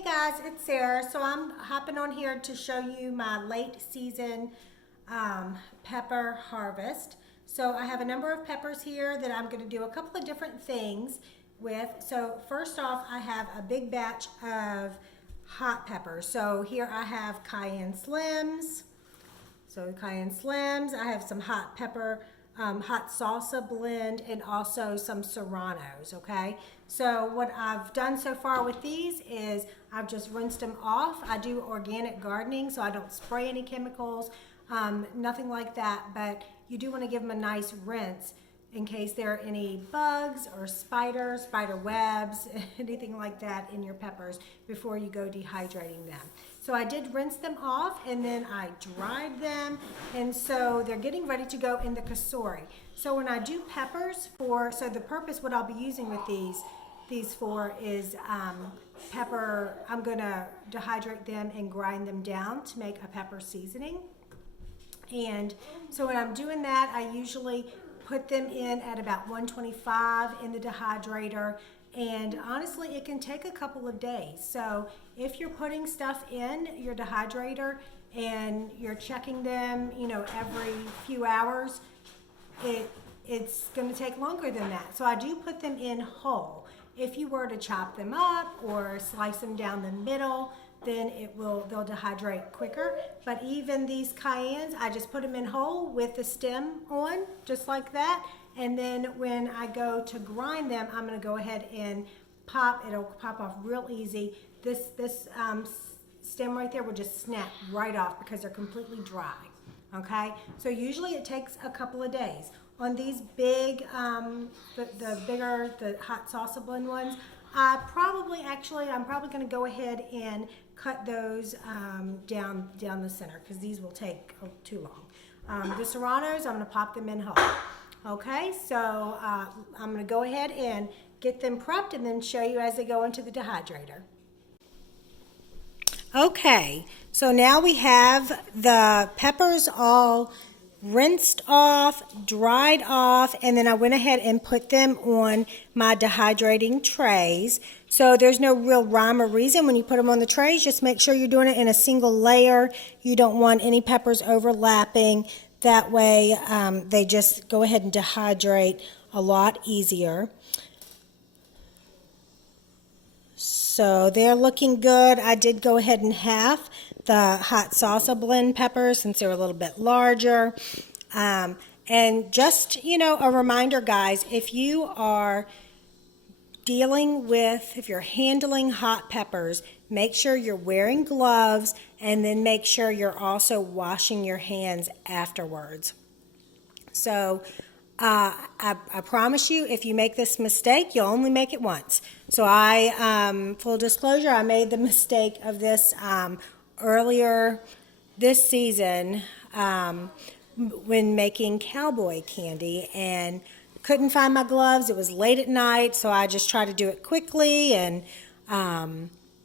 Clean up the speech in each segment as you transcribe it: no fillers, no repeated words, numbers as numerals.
Hey guys, it's Sarah. So I'm hopping on here to show you my late season pepper harvest. So I have a number of peppers here that I'm going to do a couple of different things with. So first off, I have a big batch of hot peppers. So here I have cayenne slims. I have some hot pepper, hot salsa blend, and also some serranos, okay? So what I've done so far with these is I've just rinsed them off. I do organic gardening, so I don't spray any chemicals, nothing like that, but you do want to give them a nice rinse in case there are any bugs or spiders, spider webs, anything like that in your peppers before you go dehydrating them. So I did rinse them off and then I dried them, and so they're getting ready to go in the casori. So when I do peppers so the purpose, what I'll be using with these for is pepper. I'm gonna dehydrate them and grind them down to make a pepper seasoning. And so when I'm doing that, I usually put them in at about 125 in the dehydrator, and honestly it can take a couple of days. So if you're putting stuff in your dehydrator and you're checking them, every few hours, it's going to take longer than that. So I do put them in whole. If you were to chop them up or slice them down the middle, then they'll dehydrate quicker. But even these cayennes, I just put them in whole with the stem on, just like that. And then when I go to grind them, I'm gonna go ahead and it'll pop off real easy. This stem right there will just snap right off because they're completely dry, okay? So usually it takes a couple of days. On these big, the hot salsa blend ones, I'm probably going to go ahead and cut those down the center because these will take too long. The serranos, I'm going to pop them in whole. Okay, so I'm going to go ahead and get them prepped and then show you as they go into the dehydrator. Okay, so now we have the peppers all rinsed off, dried off, and then I went ahead and put them on my dehydrating trays. So there's no real rhyme or reason when you put them on the trays. Just make sure you're doing it in a single layer. You don't want any peppers overlapping. That way they just go ahead and dehydrate a lot easier. So they're looking good. I did go ahead and half the hot salsa blend peppers since they're a little bit larger. And just, a reminder, guys, if you are if you're handling hot peppers, make sure you're wearing gloves and then make sure you're also washing your hands afterwards. So I promise you, if you make this mistake, you'll only make it once. So full disclosure, I made the mistake of this earlier this season when making cowboy candy, and couldn't find my gloves. It was late at night, so I just tried to do it quickly and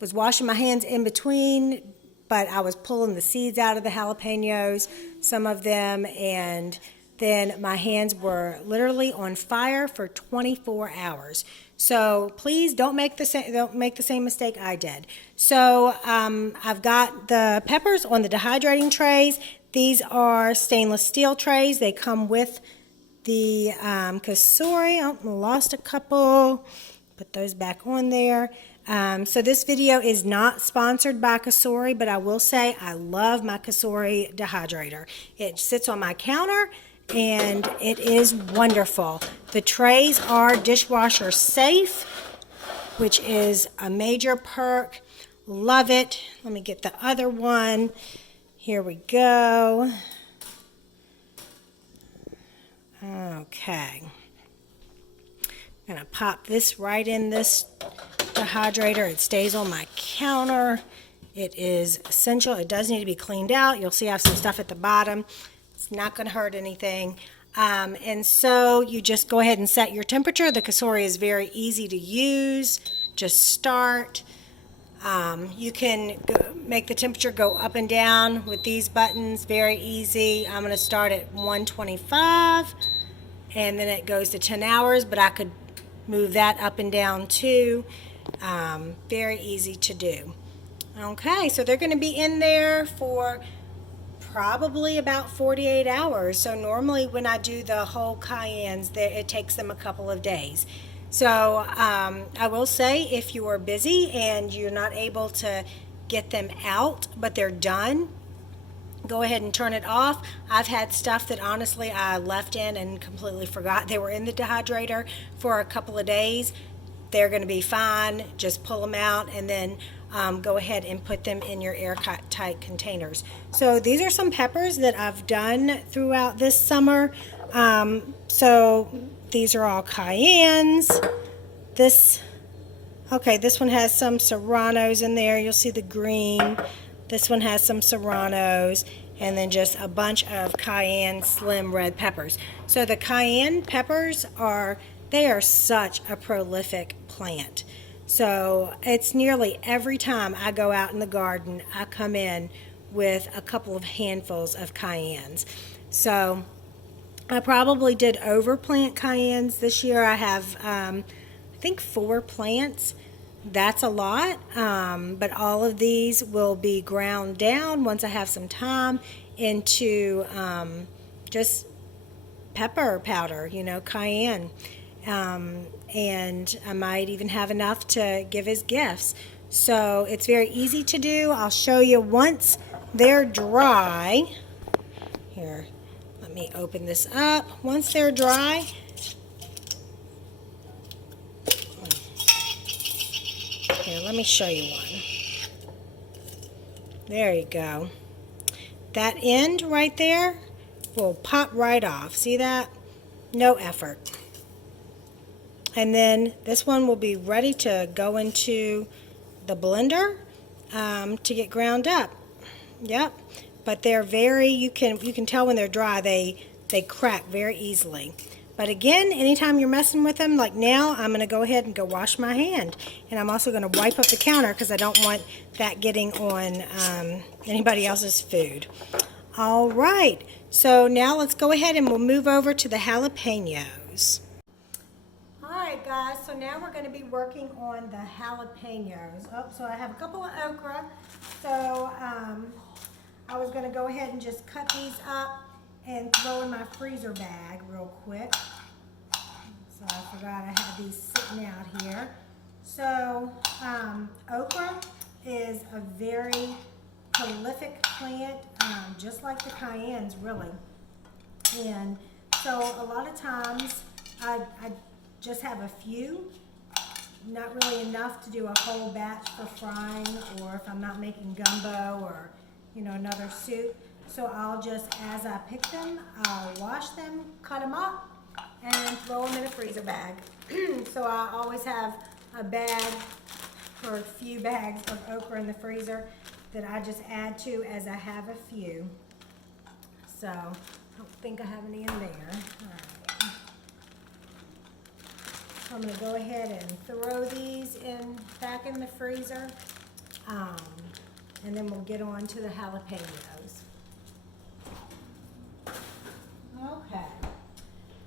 was washing my hands in between, but I was pulling the seeds out of the jalapenos, some of them, and then my hands were literally on fire for 24 hours. So please don't make the same mistake I did. So I've got the peppers on the dehydrating trays. These are stainless steel trays. They come with the casori. Oh, I lost a couple. Put those back on there. So this video is not sponsored by Casori, but I will say I love my Casori dehydrator. It sits on my counter and it is wonderful. The trays are dishwasher safe, which is a major perk. Love it. Let me get the other one. Here we go. Okay. I'm going to pop this right in this dehydrator. It stays on my counter. It is essential. It does need to be cleaned out. You'll see I have some stuff at the bottom. It's not going to hurt anything. And so you just go ahead and set your temperature. The casori is very easy to use. Just start. You can make the temperature go up and down with these buttons. Very easy. I'm going to start at 125 and then it goes to 10 hours, but I could move that up and down too. Very easy to do. Okay, so they're going to be in there for probably about 48 hours. So normally when I do the whole cayennes, it takes them a couple of days. So I will say, if you are busy and you're not able to get them out, but they're done, go ahead and turn it off. I've had stuff that honestly I left in and completely forgot they were in the dehydrator for a couple of days. They're going to be fine. Just pull them out and then go ahead and put them in your airtight containers. So these are some peppers that I've done throughout this summer. So these are all cayennes. This one has some serranos in there. You'll see the green. This one has some serranos, and then just a bunch of cayenne slim red peppers. So the cayenne peppers are such a prolific plant. So it's nearly every time I go out in the garden, I come in with a couple of handfuls of cayennes. So I probably did overplant cayennes this year. I have, I think, 4 plants. That's a lot, but all of these will be ground down once I have some time into just pepper powder, cayenne. And I might even have enough to give as gifts. So it's very easy to do. I'll show you once they're dry. Here, let me open this up. Once they're dry, here, let me show you one. There you go. That end right there will pop right off. See that? No effort. And then this one will be ready to go into the blender to get ground up. Yep. But they're you can tell when they're dry, they crack very easily. But again, anytime you're messing with them, like now, I'm going to go ahead and go wash my hand. And I'm also going to wipe up the counter because I don't want that getting on anybody else's food. All right. So now let's go ahead and we'll move over to the jalapenos. Alright guys, so now we're going to be working on the jalapenos. So I have a couple of okra. So I was going to go ahead and just cut these up and throw in my freezer bag real quick. So I forgot I had these sitting out here. So okra is a very prolific plant, just like the cayennes really. And so a lot of times I just have a few, not really enough to do a whole batch for frying, or if I'm not making gumbo or another soup. So I'll just, as I pick them, I'll wash them, cut them up, and throw them in a freezer bag. So I always have a bag or a few bags of okra in the freezer that I just add to as I have a few. So I don't think I have any in there. All right. I'm going to go ahead and throw these back in the freezer, and then we'll get on to the jalapenos. Okay,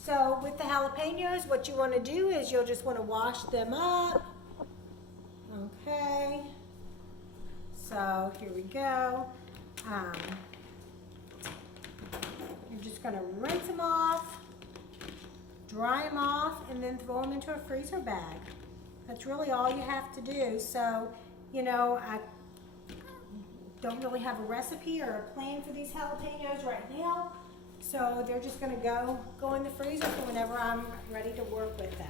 so with the jalapenos, what you want to do is you'll just want to wash them up. Okay, so here we go. You're just going to rinse them off, dry them off, and then throw them into a freezer bag. That's really all you have to do. So, I don't really have a recipe or a plan for these jalapenos right now. So they're just going to go in the freezer for whenever I'm ready to work with them.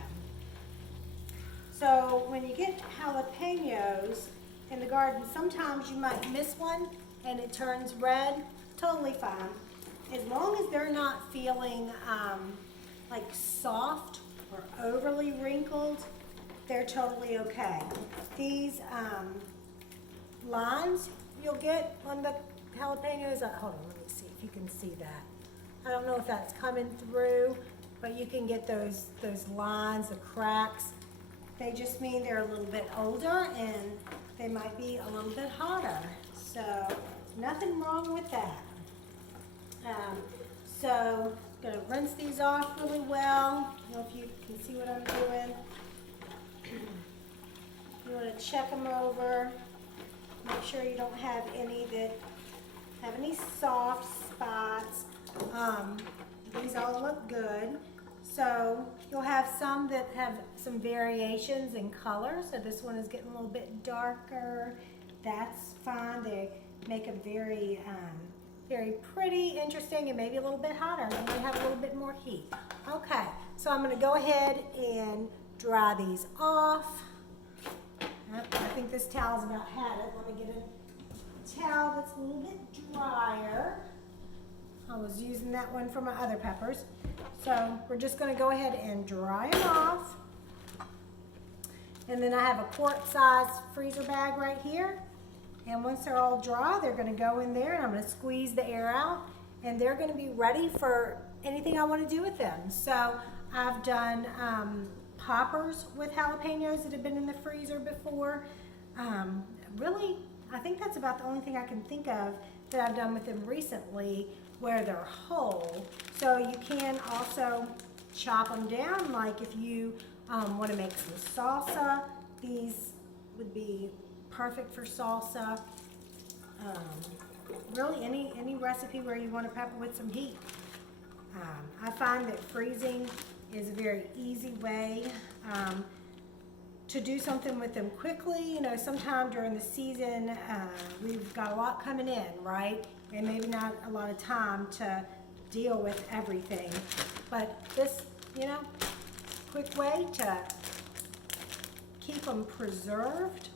So when you get jalapenos in the garden, sometimes you might miss one and it turns red. Totally fine. As long as they're not feeling like soft or overly wrinkled, they're totally okay. These lines you'll get on the jalapenos, hold on, let me see if you can see that. I don't know if that's coming through, but you can get those lines, the cracks. They just mean they're a little bit older and they might be a little bit hotter. So nothing wrong with that. So I'm going to rinse these off really well. I don't know if you can see what I'm doing. You want to check them over. Make sure you don't have any that have any soft spots. These all look good. So you'll have some that have some variations in color. So this one is getting a little bit darker. That's fine. They make a very, very pretty, interesting, and maybe a little bit hotter. They might have a little bit more heat. Okay, so I'm gonna go ahead and dry these off. I think this towel's about had it. Let me get a towel that's a little bit drier. I was using that one for my other peppers. So we're just gonna go ahead and dry them off. And then I have a quart-sized freezer bag right here. And once they're all dry, they're gonna go in there and I'm gonna squeeze the air out and they're gonna be ready for anything I wanna do with them. So I've done poppers with jalapenos that have been in the freezer before. Really, I think that's about the only thing I can think of that I've done with them recently where they're whole. So you can also chop them down, like if you want to make some salsa, these would be perfect for salsa. Really any recipe where you want to pepper with some heat. I find that freezing is a very easy way to do something with them quickly. You know, sometime during the season, we've got a lot coming in, right? And maybe not a lot of time to deal with everything. But this, you know, quick way to keep them preserved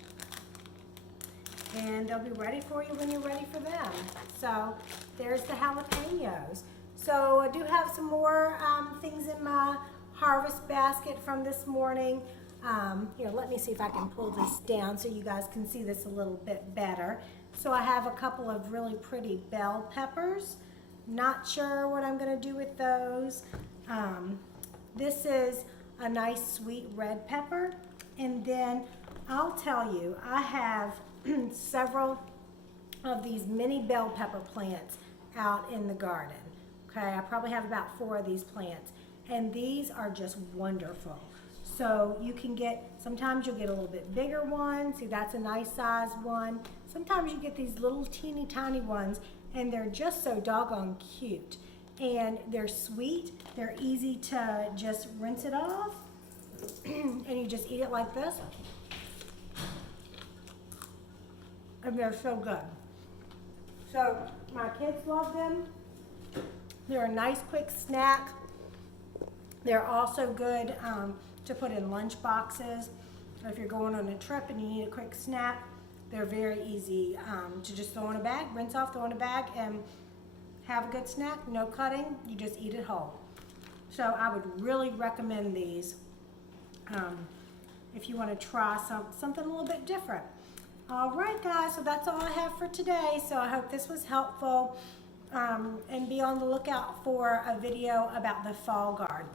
and they'll be ready for you when you're ready for them. So there's the jalapenos. So I do have some more things in my harvest basket from this morning. Here, let me see if I can pull this down so you guys can see this a little bit better. So I have a couple of really pretty bell peppers. Not sure what I'm going to do with those. This is a nice sweet red pepper. And then I'll tell you, I have several of these mini bell pepper plants out in the garden. Okay, I probably have about 4 of these plants. And these are just wonderful. So you can get, sometimes you'll get a little bit bigger one. See, that's a nice size one. Sometimes you get these little teeny tiny ones and they're just so doggone cute. And they're sweet. They're easy to just rinse it off. And you just eat it like this. And they're so good. So my kids love them. They're a nice quick snack. They're also good to put in lunch boxes. If you're going on a trip and you need a quick snack, they're very easy to just throw in a bag, rinse off, throw in a bag, and have a good snack. No cutting, you just eat it whole. So I would really recommend these if you want to try something a little bit different. All right, guys, so that's all I have for today. So I hope this was helpful. And be on the lookout for a video about the fall garden.